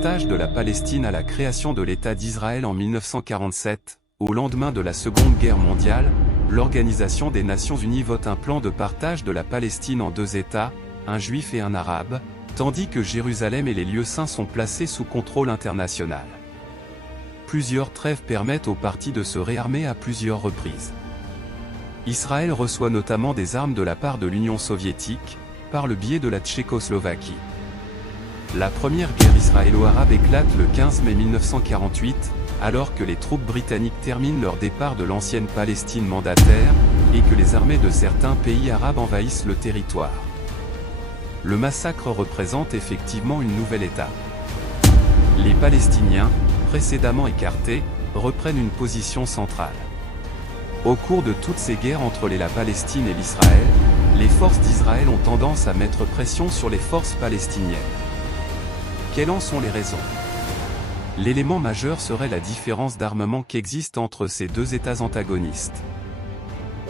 partage de la Palestine à la création de l'État d'Israël en 1947, au lendemain de la Seconde Guerre mondiale, l'Organisation des Nations Unies vote un plan de partage de la Palestine en deux États, un juif et un arabe, tandis que Jérusalem et les lieux saints sont placés sous contrôle international. Plusieurs trêves permettent aux parties de se réarmer à plusieurs reprises. Israël reçoit notamment des armes de la part de l'Union soviétique, par le biais de la Tchécoslovaquie. La première guerre israélo-arabe éclate le 15 mai 1948, alors que les troupes britanniques terminent leur départ de l'ancienne Palestine mandataire, et que les armées de certains pays arabes envahissent le territoire. Le massacre représente effectivement une nouvelle étape. Les Palestiniens, précédemment écartés, reprennent une position centrale. Au cours de toutes ces guerres entre la Palestine et l'Israël, les forces d'Israël ont tendance à mettre pression sur les forces palestiniennes. Quelles en sont les raisons? L'élément majeur serait la différence d'armement qui existe entre ces deux États antagonistes.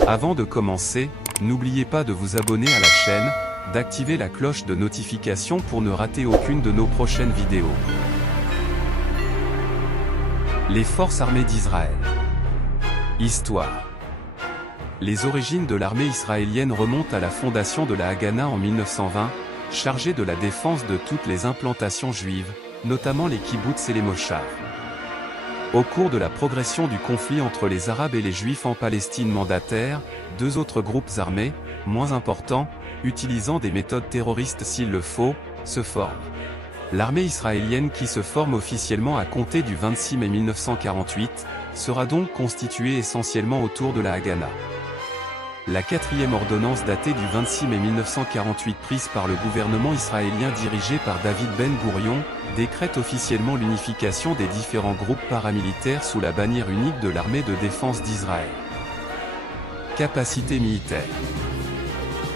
Avant de commencer, n'oubliez pas de vous abonner à la chaîne, d'activer la cloche de notification pour ne rater aucune de nos prochaines vidéos. Les forces armées d'Israël. Histoire. Les origines de l'armée israélienne remontent à la fondation de la Haganah en 1920, chargée de la défense de toutes les implantations juives, notamment les kibboutz et les moshav. Au cours de la progression du conflit entre les Arabes et les Juifs en Palestine mandataire, deux autres groupes armés, moins importants, utilisant des méthodes terroristes s'il le faut, se forment. L'armée israélienne qui se forme officiellement à compter du 26 mai 1948, sera donc constituée essentiellement autour de la Haganah. La quatrième ordonnance datée du 26 mai 1948 prise par le gouvernement israélien dirigé par David Ben Gourion, décrète officiellement l'unification des différents groupes paramilitaires sous la bannière unique de l'armée de défense d'Israël. Capacité militaire.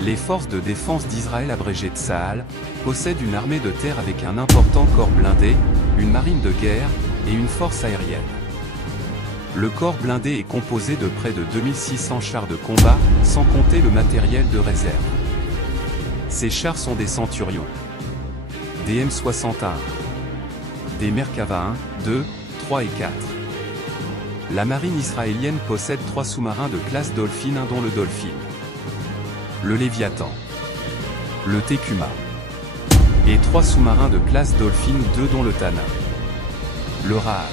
Les forces de défense d'Israël abrégées Tsahal, possèdent une armée de terre avec un important corps blindé, une marine de guerre, et une force aérienne. Le corps blindé est composé de près de 2600 chars de combat, sans compter le matériel de réserve. Ces chars sont des Centurions, des M61, des Merkava 1, 2, 3 et 4. La marine israélienne possède 3 sous-marins de classe Dolphin 1 dont le Dolphin, le Léviathan, le Tekuma, et 3 sous-marins de classe Dolphin 2 dont le Tana, le Rahav,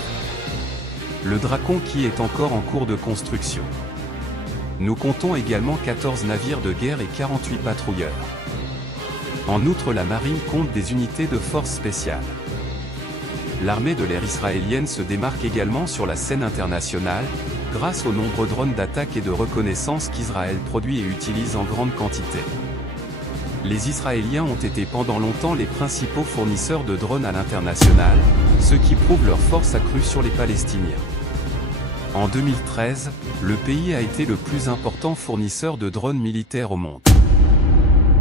le Dracon qui est encore en cours de construction. Nous comptons également 14 navires de guerre et 48 patrouilleurs. En outre, la marine compte des unités de forces spéciales. L'armée de l'air israélienne se démarque également sur la scène internationale, grâce aux nombreux drones d'attaque et de reconnaissance qu'Israël produit et utilise en grande quantité. Les Israéliens ont été pendant longtemps les principaux fournisseurs de drones à l'international, ce qui prouve leur force accrue sur les Palestiniens. En 2013, le pays a été le plus important fournisseur de drones militaires au monde.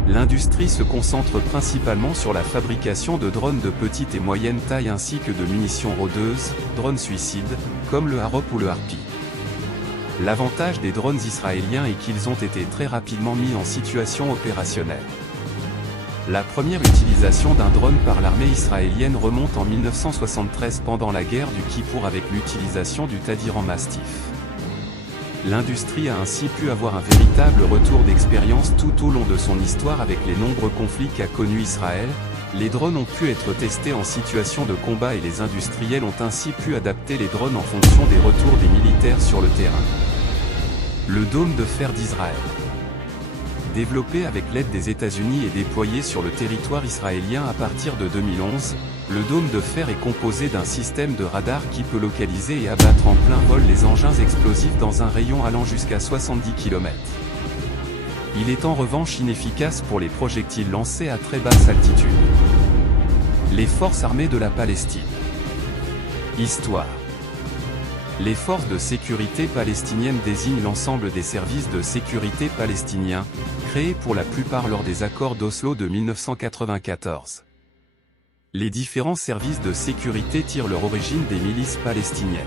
L'industrie se concentre principalement sur la fabrication de drones de petite et moyenne taille ainsi que de munitions rôdeuses, drones suicides, comme le Harop ou le Harpy. L'avantage des drones israéliens est qu'ils ont été très rapidement mis en situation opérationnelle. La première utilisation d'un drone par l'armée israélienne remonte en 1973 pendant la guerre du Kippour avec l'utilisation du Tadiran Mastiff. L'industrie a ainsi pu avoir un véritable retour d'expérience tout au long de son histoire avec les nombreux conflits qu'a connus Israël. Les drones ont pu être testés en situation de combat et les industriels ont ainsi pu adapter les drones en fonction des retours des militaires sur le terrain. Le dôme de fer d'Israël. Développé avec l'aide des États-Unis et déployé sur le territoire israélien à partir de 2011, le dôme de fer est composé d'un système de radar qui peut localiser et abattre en plein vol les engins explosifs dans un rayon allant jusqu'à 70 km. Il est en revanche inefficace pour les projectiles lancés à très basse altitude. Les forces armées de la Palestine. Histoire. Les forces de sécurité palestiniennes désignent l'ensemble des services de sécurité palestiniens, créés pour la plupart lors des accords d'Oslo de 1994. Les différents services de sécurité tirent leur origine des milices palestiniennes.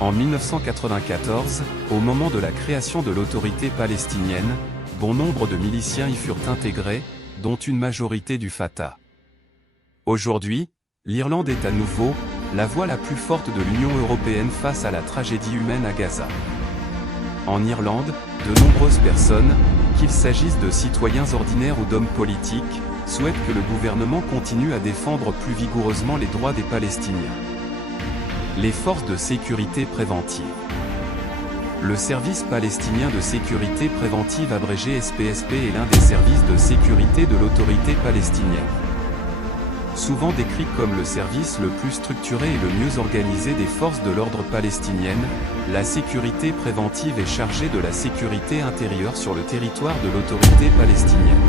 En 1994, au moment de la création de l'autorité palestinienne, bon nombre de miliciens y furent intégrés, dont une majorité du Fatah. Aujourd'hui, L'Irlande est à nouveau la voix la plus forte de l'Union européenne face à la tragédie humaine à Gaza. En Irlande, de nombreuses personnes, qu'il s'agisse de citoyens ordinaires ou d'hommes politiques, souhaitent que le gouvernement continue à défendre plus vigoureusement les droits des Palestiniens. Les forces de sécurité préventive. Le service palestinien de sécurité préventive abrégé SPSP est l'un des services de sécurité de l'autorité palestinienne. Souvent décrit comme le service le plus structuré et le mieux organisé des forces de l'ordre palestiniennes, la sécurité préventive est chargée de la sécurité intérieure sur le territoire de l'autorité palestinienne.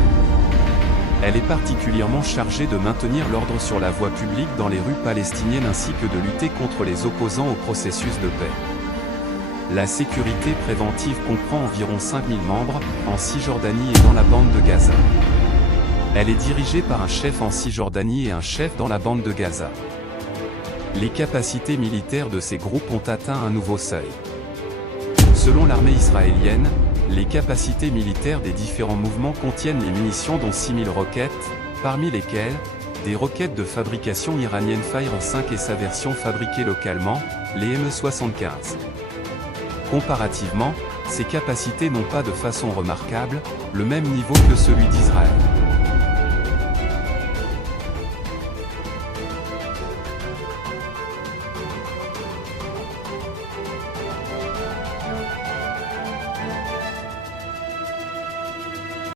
Elle est particulièrement chargée de maintenir l'ordre sur la voie publique dans les rues palestiniennes ainsi que de lutter contre les opposants au processus de paix. La sécurité préventive comprend environ 5000 membres, en Cisjordanie et dans la bande de Gaza. Elle est dirigée par un chef en Cisjordanie et un chef dans la bande de Gaza. Les capacités militaires de ces groupes ont atteint un nouveau seuil. Selon l'armée israélienne, les capacités militaires des différents mouvements contiennent les munitions dont 6000 roquettes, parmi lesquelles, des roquettes de fabrication iranienne Fire 5 et sa version fabriquée localement, les ME-75. Comparativement, ces capacités n'ont pas de façon remarquable le même niveau que celui d'Israël.